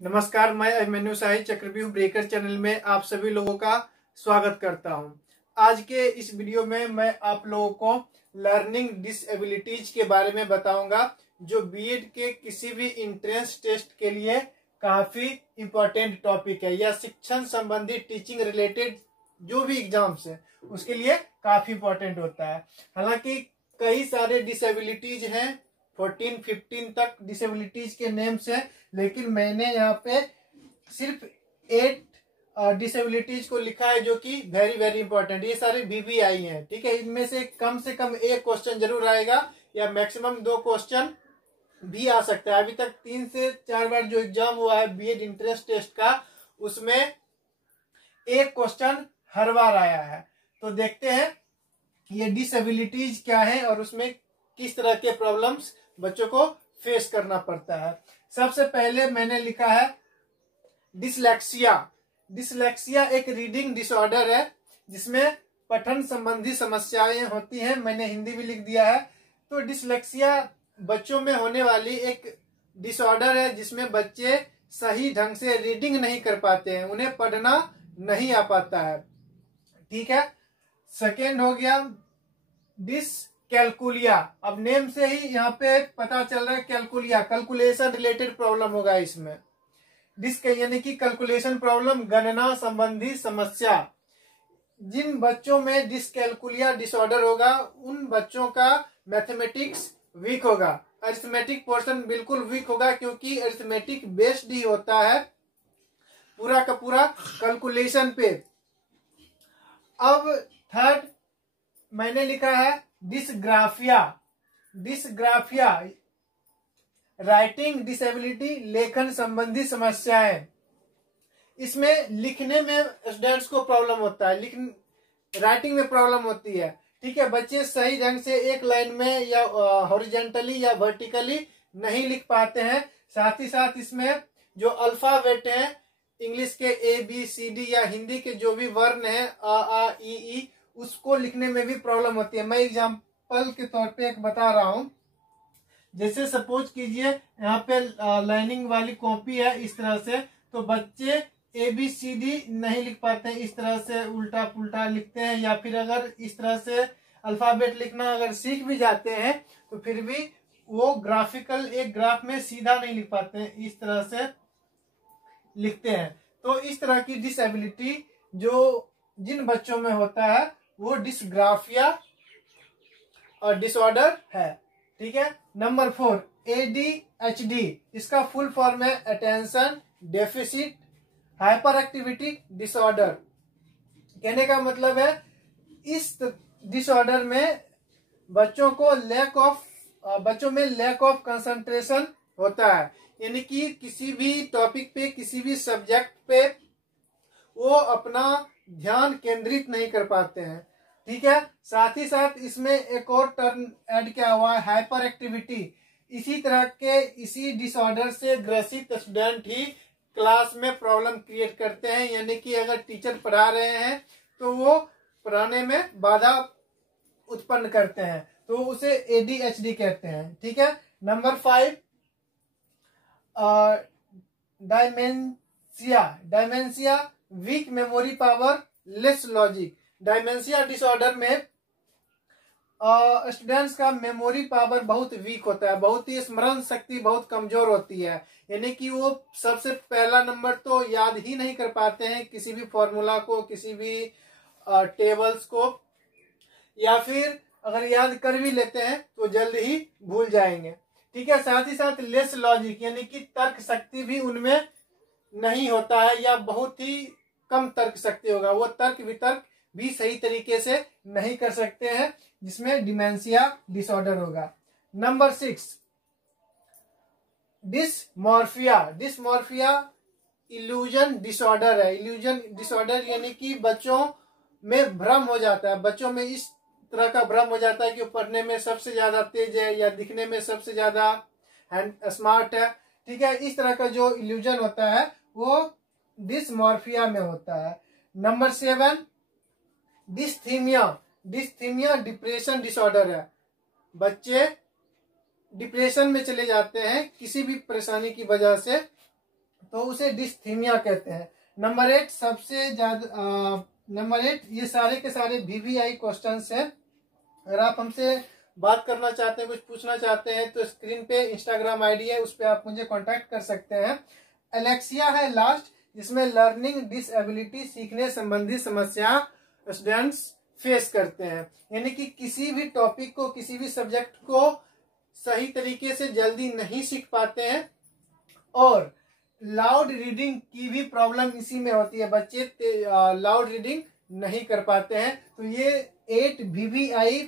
नमस्कार, मैं अभिमन्यु शाही चक्रव्यूह ब्रेकर चैनल में आप सभी लोगों का स्वागत करता हूं। आज के इस वीडियो में मैं आप लोगों को लर्निंग डिसेबिलिटीज के बारे में बताऊंगा, जो बीएड के किसी भी एंट्रेंस टेस्ट के लिए काफी इम्पोर्टेंट टॉपिक है, या शिक्षण संबंधी टीचिंग रिलेटेड जो भी एग्जाम्स है उसके लिए काफी इम्पोर्टेंट होता है। हालांकि कई सारे डिसेबिलिटीज हैं, 14-15 तक डिसेबिलिटीज के नेम्स हैं, लेकिन मैंने यहाँ पे सिर्फ 8 डिसेबिलिटीज को लिखा है जो कि वेरी वेरी इंपॉर्टेंट। ये सारे VVI हैं, ठीक है। इनमें से कम एक क्वेश्चन जरूर आएगा, या मैक्सिमम 2 क्वेश्चन भी आ सकता है। अभी तक 3 से 4 बार जो एग्जाम हुआ है बीएड एंट्रेंस टेस्ट का, उसमें 1 क्वेश्चन हर बार आया है। तो देखते हैं ये डिसेबिलिटीज क्या है और उसमें किस तरह के प्रॉब्लम्स बच्चों को फेस करना पड़ता है। सबसे पहले मैंने लिखा है डिसलेक्सिया। डिसलेक्सिया एक रीडिंग डिसऑर्डर है जिसमें पठन संबंधी समस्याएं होती हैं। मैंने हिंदी भी लिख दिया है। तो डिसलेक्सिया बच्चों में होने वाली एक डिसऑर्डर है जिसमें बच्चे सही ढंग से रीडिंग नहीं कर पाते हैं, उन्हें पढ़ना नहीं आ पाता है, ठीक है। सेकेंड हो गया डिसकैलकुलिया। अब नेम से ही यहाँ पे पता चल रहा है कैलकुलिया, कैलकुलेशन रिलेटेड प्रॉब्लम होगा इसमें। यानी कि कैलकुलेशन प्रॉब्लम, गणना संबंधी समस्या। जिन बच्चों में डिसकैलकुलिया डिसऑर्डर होगा उन बच्चों का मैथमेटिक्स वीक होगा, अरिथमेटिक पोर्शन बिल्कुल वीक होगा, क्योंकि अरिथमेटिक बेस्ड ही होता है पूरा का पूरा कैलकुलेशन पे। अब थर्ड मैंने लिखा है डिसग्राफिया। डिसग्राफिया राइटिंग डिसेबिलिटी, लेखन संबंधी समस्याएं। इसमें लिखने में स्टूडेंट्स को प्रॉब्लम होता है, राइटिंग में प्रॉब्लम होती है, ठीक है। बच्चे सही ढंग से एक लाइन में या हॉरिजॉन्टली या वर्टिकली नहीं लिख पाते हैं। साथ ही साथ इसमें जो अल्फाबेट हैं, इंग्लिश के ABCD या हिंदी के जो भी वर्ण है A, E, उसको लिखने में भी प्रॉब्लम होती है। मैं एग्जांपल के तौर पे एक बता रहा हूं। जैसे सपोज कीजिए यहाँ पे लाइनिंग वाली कॉपी है इस तरह से, तो बच्चे ABCD नहीं लिख पाते हैं, इस तरह से उल्टा पुल्टा लिखते हैं, या फिर अगर इस तरह से अल्फाबेट लिखना अगर सीख भी जाते हैं तो फिर भी वो ग्राफिकल एक ग्राफ में सीधा नहीं लिख पाते हैं, इस तरह से लिखते हैं। तो इस तरह की डिसेबिलिटी जो जिन बच्चों में होता है वो डिसग्राफिया और डिसऑर्डर है, ठीक है। Number 4 ADHD। इसका फुल फॉर्म है attention deficit hyper activity disorder. कहने का मतलब है इस डिसऑर्डर में बच्चों में लैक ऑफ कंसंट्रेशन होता है, यानी कि किसी भी टॉपिक पे, किसी भी सब्जेक्ट पे वो अपना ध्यान केंद्रित नहीं कर पाते हैं, ठीक है। साथ ही साथ इसमें एक और टर्म ऐड किया हुआ है हाइपर एक्टिविटी। इसी तरह के इसी डिसऑर्डर से ग्रसित स्टूडेंट ही क्लास में प्रॉब्लम क्रिएट करते हैं, यानी कि अगर टीचर पढ़ा रहे हैं तो वो पढ़ाने में बाधा उत्पन्न करते हैं, तो उसे ADHD कहते हैं, ठीक है। Number 5 dementia weak memory power less logic. Dementia disorder में स्टूडेंट्स का मेमोरी पावर बहुत वीक होता है, बहुत ही स्मरण शक्ति बहुत कमजोर होती है, यानी कि वो सबसे पहला नंबर तो याद ही नहीं कर पाते हैं किसी भी फॉर्मूला को, किसी भी टेबल्स को, या फिर अगर याद कर भी लेते हैं तो जल्द ही भूल जाएंगे, ठीक है। साथ ही साथ लेस लॉजिक, यानी कि तर्क शक्ति भी उनमें नहीं होता है, या बहुत ही कम तर्क शक्ति होगा, वो तर्क वितर्क भी सही तरीके से नहीं कर सकते हैं, जिसमें डिमेंशिया डिसऑर्डर होगा। नंबर 6 डिसमॉर्फिया। डिसमॉर्फिया इल्यूजन डिसऑर्डर है। इल्यूजन डिसऑर्डर यानी कि बच्चों में भ्रम हो जाता है, बच्चों में इस तरह का भ्रम हो जाता है कि वो पढ़ने में सबसे ज्यादा तेज है या दिखने में सबसे ज्यादा स्मार्ट है, ठीक है। इस तरह का जो इल्यूजन होता है वो डिसमॉर्फिया में होता है। Number 7 dysthymia. Dysthymia depression disorder है। बच्चे डिप्रेशन में चले जाते हैं किसी भी परेशानी की वजह से, तो उसे डिस्थीमिया कहते हैं। नंबर 8 सबसे ज्यादा नंबर 8 ये सारे के सारे VVI क्वेश्चंस हैं। अगर आप हमसे बात करना चाहते हैं, कुछ पूछना चाहते हैं, तो स्क्रीन पे इंस्टाग्राम आईडी है, उस पर आप मुझे कांटेक्ट कर सकते हैं। एलेक्सिया है लास्ट, जिसमें लर्निंग डिसएबिलिटी, सीखने संबंधी समस्या स्टूडेंट्स फेस करते हैं, यानी कि किसी भी टॉपिक को, किसी भी सब्जेक्ट को सही तरीके से जल्दी नहीं सीख पाते हैं, और लाउड रीडिंग की भी प्रॉब्लम इसी में होती है, बच्चे लाउड रीडिंग नहीं कर पाते हैं। तो ये 8 VVI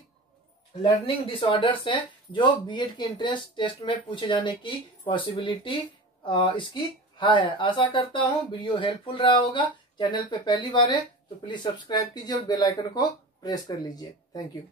लर्निंग डिसऑर्डर्स हैं जो बीएड के एंट्रेंस टेस्ट में पूछे जाने की पॉसिबिलिटी इसकी हाई है। आशा करता हूँ वीडियो हेल्पफुल रहा होगा। चैनल पे पहली बार है तो प्लीज सब्सक्राइब कीजिए और बेल आइकन को प्रेस कर लीजिए। Thank you.